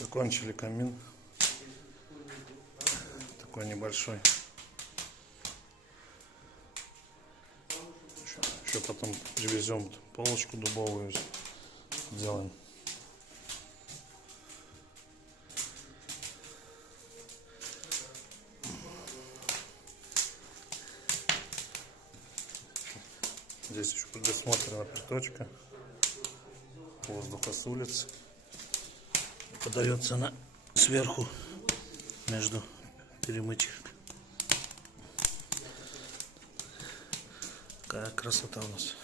Закончили камин. Такой небольшой. Еще потом привезем полочку дубовую, сделаем. Здесь еще предусмотрена приточка воздуха с улицы. Подается она сверху между перемычек. Какая красота у нас.